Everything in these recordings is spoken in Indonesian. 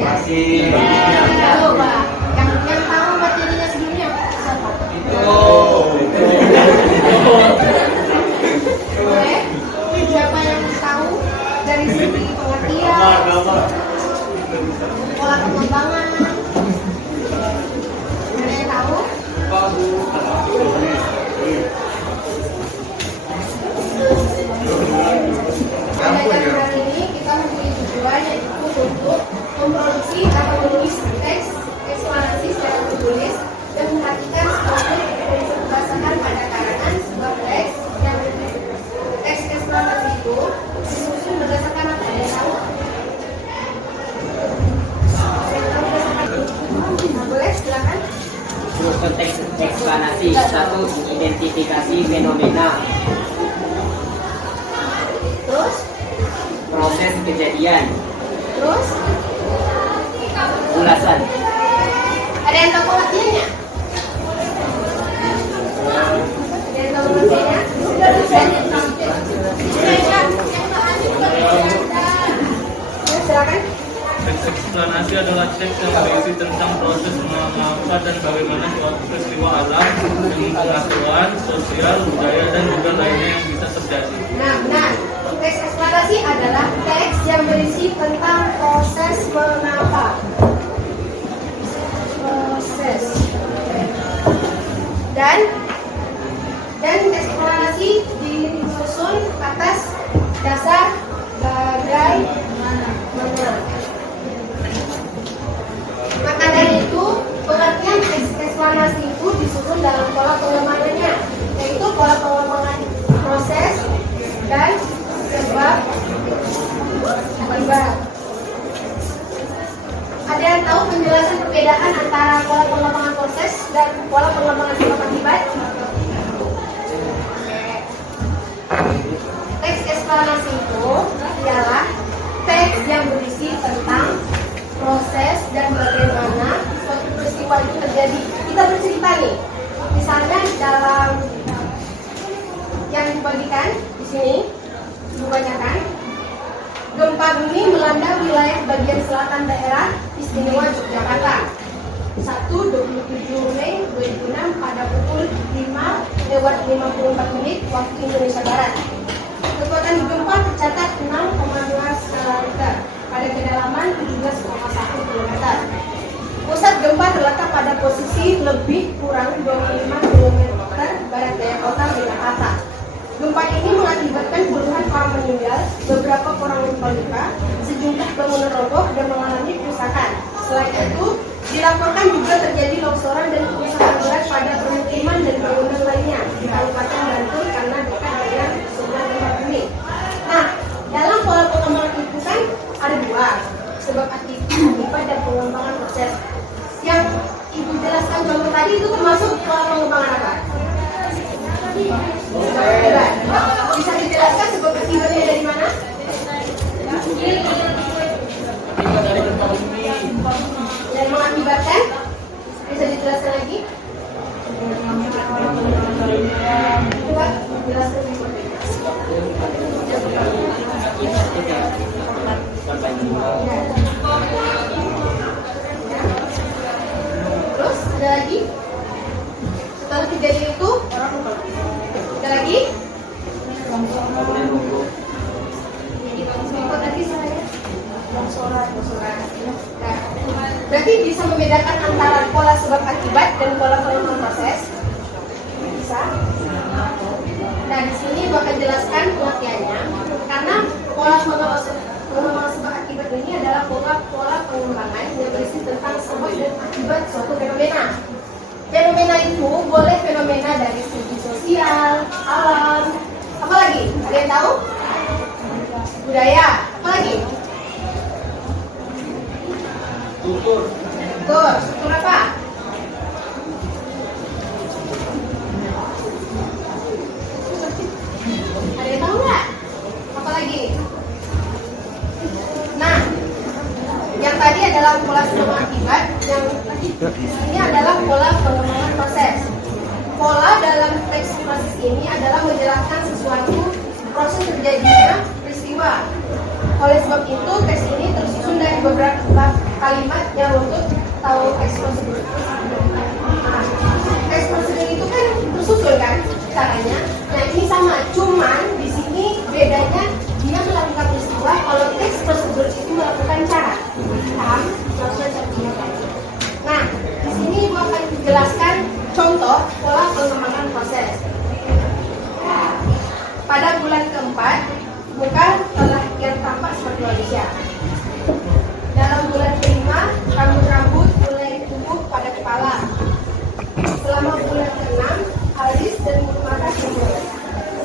Masih. Coba. Yang tahu materinya sebelumnya siapa? Boleh? Siapa yang tahu dari segi pengertian, pola pengembangan? Ada yang tahu? Pembelajaran hari ini kita mempunyai tujuan yaitu untuk memproduksi atau menulis teks eksplanasi secara tertulis dan memperhatikan struktur berdasarkan pada karangan sebuah teks yang teks eksplanasi itu disusun berdasarkan apa yang tahu? Boleh silakan. Konteks eksplanasi. 1. Identifikasi fenomena. Terus? Proses kejadian. Terus? Ulasan. Ada yang tahu pengertiannya? Ada yang tahu pengertiannya? Silakan. Teks eksplanasi adalah teks yang berisi tentang proses mengapa dan bagaimana suatu peristiwa alam, ilmu pengetahuan, sosial, budaya, dan juga lainnya yang bisa terjadi. Nah, benar. Teks eksplanasi adalah teks yang berisi tentang proses mengapa. Proses. Dan eksplanasi disusun atas dasar bagaimana. Maka dari itu, pengertian eksplanasi itu disusun dalam pola pengembangannya, yaitu pola pengembangan proses dan sebab akibat. Ada yang tahu penjelasan perbedaan antara pola pengembangan proses dan pola pengembangan sebab akibat? Teks eksplanasi itu ialah teks yang berisi tentang proses dan bagaimana suatu peristiwa itu terjadi. Kita bercerita nih, misalnya dalam yang dibagikan di sini dibacakan, gempa bumi melanda wilayah bagian selatan daerah istimewa Yogyakarta 1/27 Mei 2006 pada pukul 5:54 waktu Indonesia Barat. Kekuatan gempa tercatat 6,2 skala Richter pada kedalaman 17,1 km. Pusat gempa terletak pada posisi lebih kurang 25 km barat daya kota Jakarta. Gempa ini mengakibatkan puluhan orang meninggal, beberapa orang luka-luka, sejumlah bangunan roboh dan mengalami kerusakan. Selain itu, dilaporkan juga terjadi longsoran dan kerusakan berat pada permukiman dan bangunan lainnya di Kabupaten Bantul karena dekat dengan sumber gempa bumi. Nah, dalam pola pengembangan itu kan ada dua, sebab akibat dan pengembangan proses. Yang Ibu jelaskan contoh tadi itu termasuk pola pengembangan apa? Sebab akibat. Bisa dijelaskan sebab akibatnya dari mana? Dari gempa bumi. Dan mengakibatkan? Bisa dijelaskan lagi? Coba jelaskan seperti itu. Terus ada lagi? Setelah kejadian itu ada lagi? Tadi saya longsoran. Nah, berarti bisa membedakan antara pola sebab akibat dan pola pengembangan proses? Bisa. Nah, di sini gua akan jelaskan pengertiannya karena pola pengembangan sebab akibat ini adalah pola pengembangan yang berisi tentang sebab dan akibat suatu fenomena. Fenomena itu boleh fenomena dari segi sosial, alam, apa lagi? Ada yang tahu? Budaya, apa lagi? Struktur apa? Ada yang tahu nggak? Apa lagi? Nah, yang tadi adalah pola sebab akibat, yang ini adalah pola pengembangan proses. Pola dalam teks proses ini adalah menjelaskan sesuatu proses terjadinya peristiwa. Oleh sebab itu, teks ini tersusun dari beberapa kalimat yang untuk tahu teks prosedur. Nah, teks prosedur itu kan tersusun kan caranya. Nah ini sama, cuman di sini bedanya dia melakukan peristiwa, kalau teks prosedur itu melakukan cara. Paham? Maksudnya contohnya kan. Nah di sini gua akan jelaskan contoh pola pengembangan proses. Pada bulan keempat, muka telah yang tampak seperti manusia. Dalam bulan kelima, rambut-rambut mulai tumbuh pada kepala. Selama bulan ke-6, alis dan bulu mata tumbuh.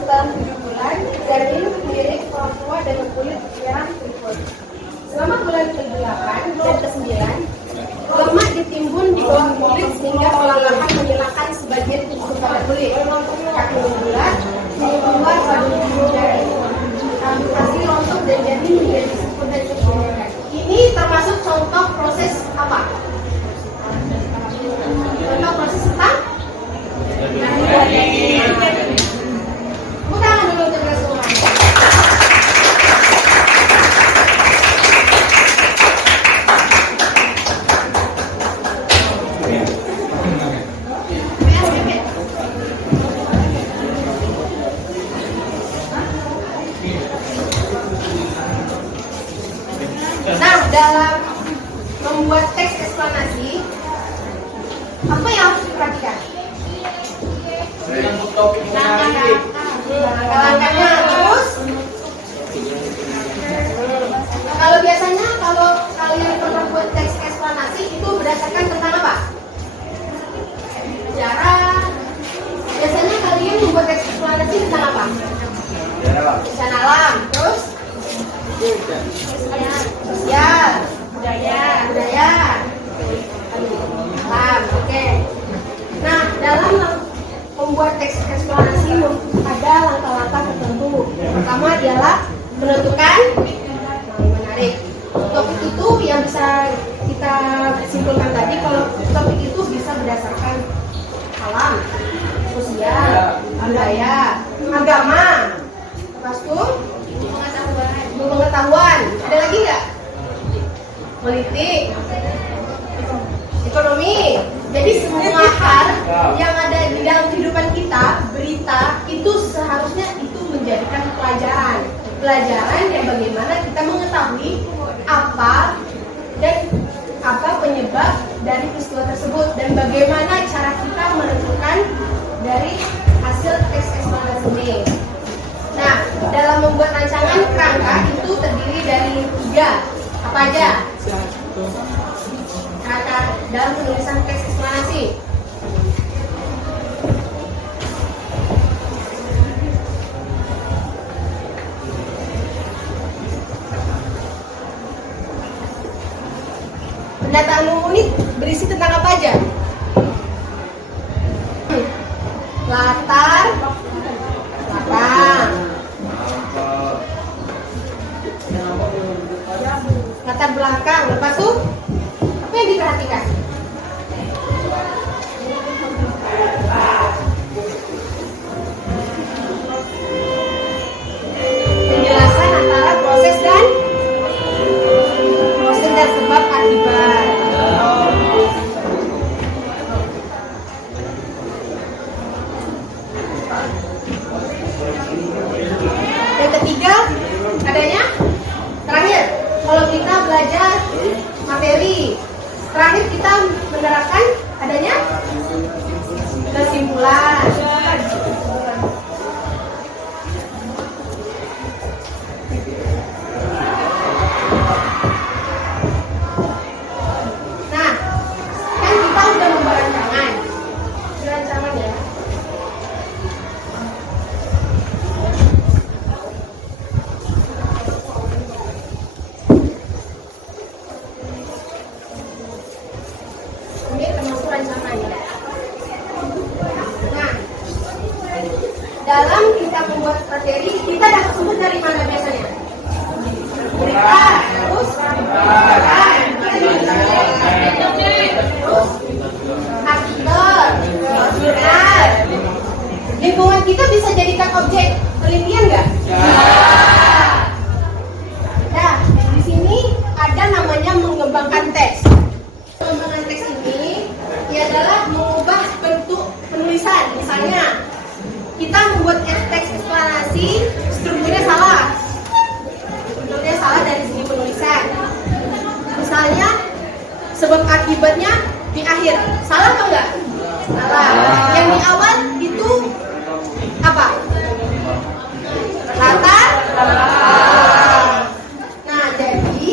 Setelah 7 bulan, janin mirip orang tua dengan kulit merah keriput. Selama bulan ke-8 dan ke-9, lemak ditimbun di bawah kulit sehingga perlahan menghilangkan sebagian tumbuh pada kulit. Kaki membulat, ini keluar pada ujung jari. Rambut hasil rontok dan janin menjadi sempurna dan kebanyakan. Ini termasuk contoh proses apa? Contoh proses apa? Bukan dulu untuk semua. Nah, dalam membuat teks eksplanasi, apa yang harus diperhatikan? Langkah-langkahnya, terus kalau biasanya kalau kalian pernah buat teks eksplanasi itu berdasarkan tentang apa? Sejarah. Biasanya kalian membuat teks eksplanasi tentang apa? Bencana alam, terus sosial, budaya, alam, oke. Nah, dalam membuat teks eksplanasi ada langkah-langkah tertentu. Pertama ialah menentukan menarik. Topik itu yang bisa kita simpulkan tadi, kalau topik itu bisa berdasarkan alam, sosial, budaya, agama, lepas itu pengetahuan. Ada lagi nggak? Politik, ekonomi. Jadi semua hal yang ada di dalam kehidupan kita, berita itu seharusnya itu menjadikan pelajaran yang bagaimana kita mengetahui apa penyebab dari peristiwa tersebut dan bagaimana cara kita menentukan dari hasil teks eksplanasi ini. Nah, dalam membuat rancangan kerangka itu terdiri dari 3. Apa aja? Kerangka dalam penulisan teks eksplanasi. Pendataan umum ini berisi tentang apa aja? Latar belakang. Latar belakang. Lepas itu apa yang diperhatikan? Penjelasan antara proses dan sebab akibat. Yang ketiga adanya terakhir, kalau kita belajar sebab akibatnya di akhir. Salah atau enggak? Salah. Yang di awal itu apa? Latar. Nah, jadi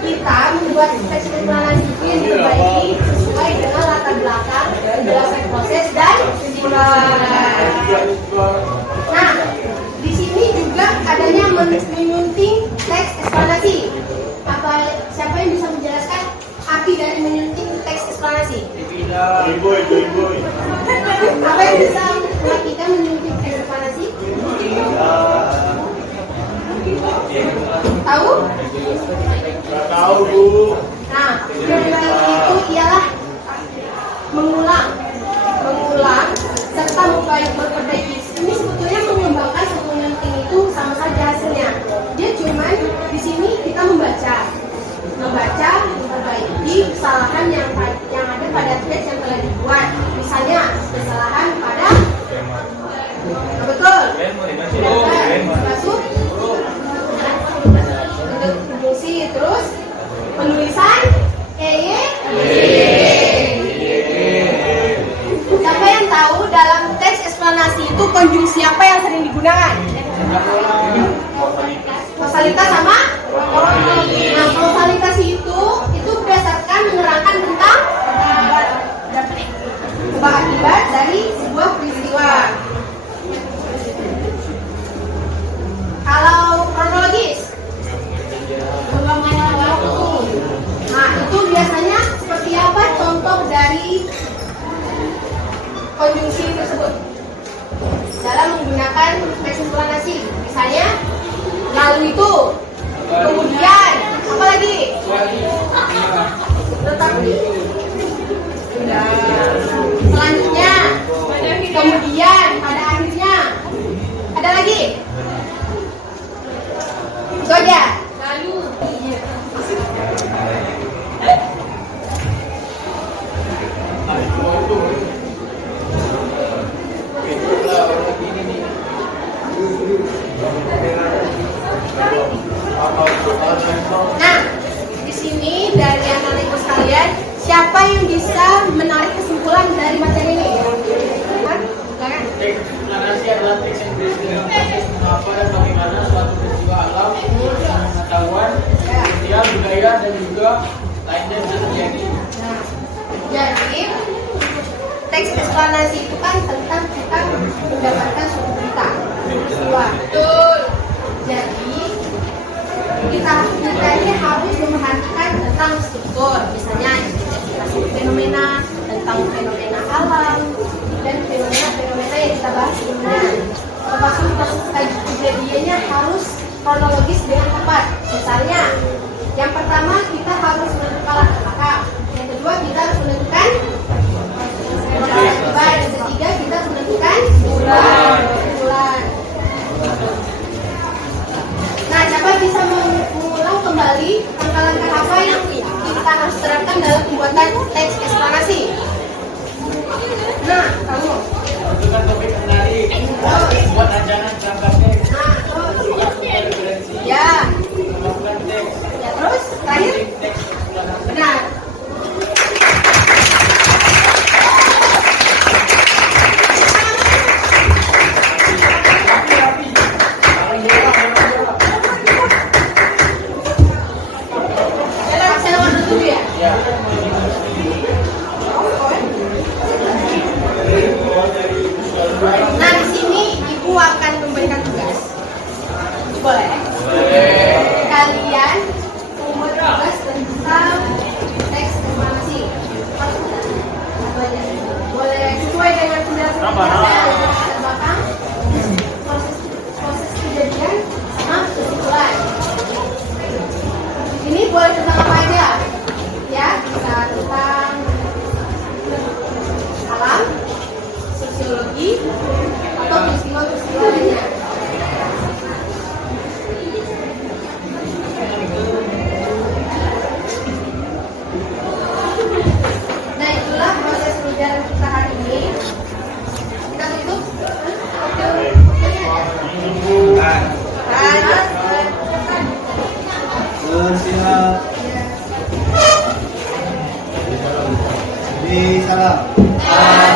kita membuat teks eksplanasi yang terbaik sesuai dengan latar belakang, penjelasan proses dan kesimpulan. Nah, di sini juga adanya menyunting teks eksplanasi. Siapa yang bisa menjelaskan arti dari menyunting teks eksplanasi? Apa yang bisa melakukan menyunting teks eksplanasi? Tahu? Tahu, Bu. Nah, menyunting itu ialah mengulang serta memperbaiki. Ini sebetulnya mengembangkan satu menyunting itu sama saja hasilnya. Dia cuman di sini kita membaca, memperbaiki kesalahan yang ada pada teks yang telah dibuat. Misalnya kesalahan pada betul masuk untuk fungsi, terus penulisan siapa yang tahu dalam teks eksplanasi itu konjungsi apa yang sering digunakan? Kausalitas sama kronologi. Nah, kausalitas itu berdasarkan menerangkan tentang sebab akibat dari sebuah peristiwa. Kalau kronologis, pengembangan waktu. Nah, itu biasanya seperti apa contoh dari konjungsi tersebut dalam menggunakan teks eksplanasi? Misalnya lalu itu, kemudian apa lagi? Tetapi selanjutnya, kemudian pada akhirnya ada lagi. Itu aja. Lalu. Nah, di sini dari anak-anak sekalian, siapa yang bisa menarik kesimpulan dari materi ini? Silakan. Eksplanasi adalah teks yang berisi dengan proses mengapa dan bagaimana suatu peristiwa alam, pengetahuan, sosial, budaya, dan juga lainnya bisa terjadi. Nah, jadi teks eksplanasi itu kan tentang kita mendapatkan suatu berita. Betul. Jadi kita ini harus memperhatikan tentang struktur, misalnya identifikasi fenomena, tentang fenomena alam dan fenomena yang kita bahas sebelumnya. Termasuk proses kejadiannya harus kronologis dengan tepat. Misalnya, yang pertama kita harus menentukan latar belakang, yang kedua kita harus menentukan akibat, yang ketiga kita harus menentukan kesimpulan. Nah, siapa bisa mengulang kembali langkah-langkah apa yang kita harus terapkan dalam pembuatan teks eksplanasi? Nah, kamu. Tentukan topik menarik, buat rancangan jangka teks, Nah, referensi, ya. melakukan teks, Ya, terus terakhir. teks eksplanasi. Benar. Saya nomor 7 ya? Ya. Salam.